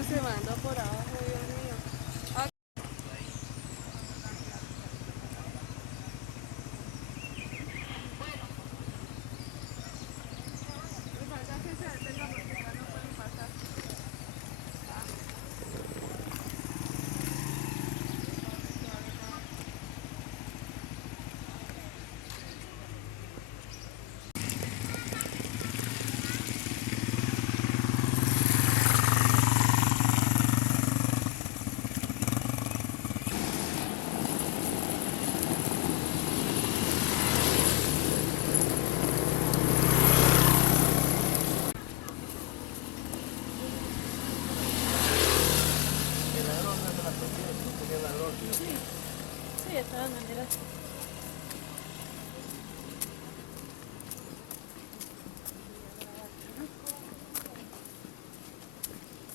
están cebando por abajo, Dios mío. Ah, me falta que se detenga porque ya no pueden pasar. Sí, de todas maneras.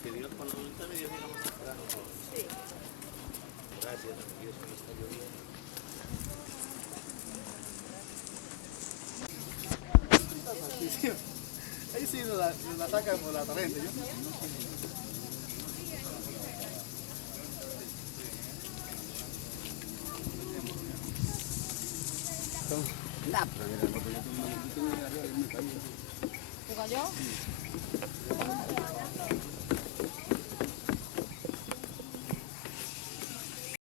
Que Dios con la voluntad de Dios llegamos temprano. Sí. Gracias, Dios que está lloviendo. Ahí sí nos la sacan por la torrente, ¿yo? No, pero mira, yo tengo una... ¿Se cayó?